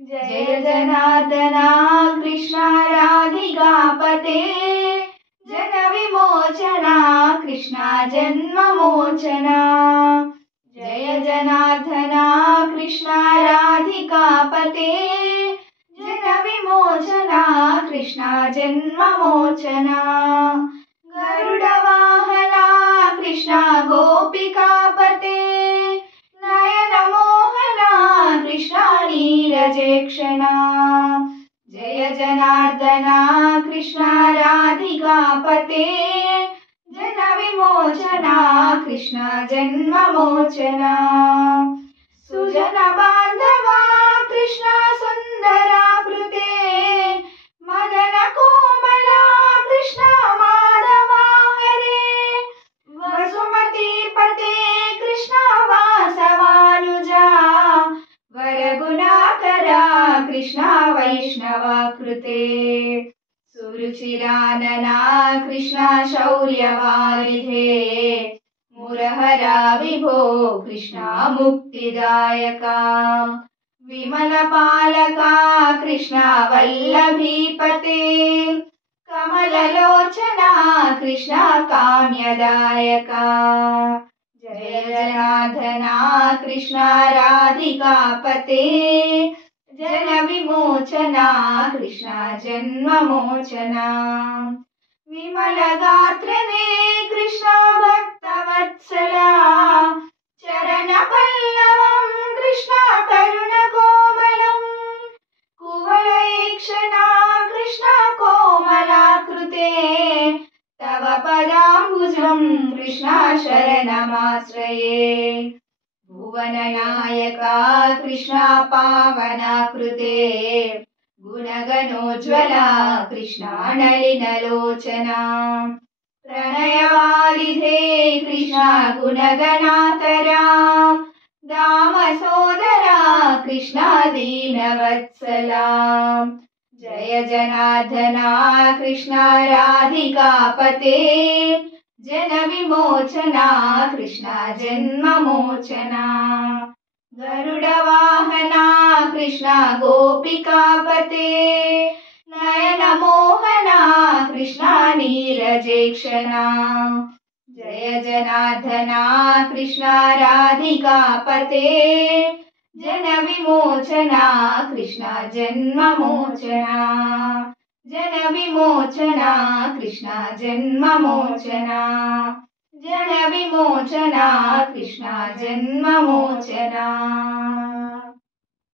जय जनार्दना कृष्ण राधिकापते जन विमोचना कृष्ण जन्ममोचना। जय जनार्दना कृष्ण राधिकापते जन विमोचना कृष्ण जन्ममोचना। गरुड वाहना कृष्ण गोपिकापते नयन मोहना कृष्ण नीरजेक्षणा। जय जनार्दना कृष्ण राधिकापते जन विमोचना कृष्ण जन्ममोचना। सुजन बांधवा कृष्ण सुंदराकृते मदन कोमला कृष्ण माधवा हरे। वसुमती पते कृष्ण वासवानुजा वरगुणाकरा कृष्ण वैष्णवाकृते। सुरुचिरानना कृष्ण शौर्यवारिधे मुरहरा विभो कृष्ण मुक्तिदायका। विमलपालका कृष्ण वल्लभीपते कमललोचना कृष्ण काम्यदायका। जय जनार्दना कृष्ण राधिकापते जन विमोचना कृष्ण जन्ममोचना। विमलगात्रने कृष्ण भक्तवत्सला चरण पल्लवं कृष्ण करुणकोमलम्। कुवलैक्षणा कृष्ण कोमलाकृते तव पदाम्बुजं कृष्ण शरणमाश्रये। भुवननायका कृष्ण पावनाकृते गुणगणोज्ज्वला कृष्ण नलिनलोचना। प्रणयवारिधे कृष्ण गुणगणातरा दामसोदरा कृष्ण दीनवत्सला। जय जनार्दना कृष्ण राधिकापते जन विमोचना कृष्ण जन्ममोचना। गरुड वाहना कृष्ण गोपिकापते नयन मोहना कृष्ण नीरजेक्षणा। जय जनार्दना कृष्ण राधिकापते जन विमोचना कृष्ण जन्ममोचना। जन विमोचना कृष्ण जन्ममोचना। जन विमोचना कृष्ण जन्ममोचना।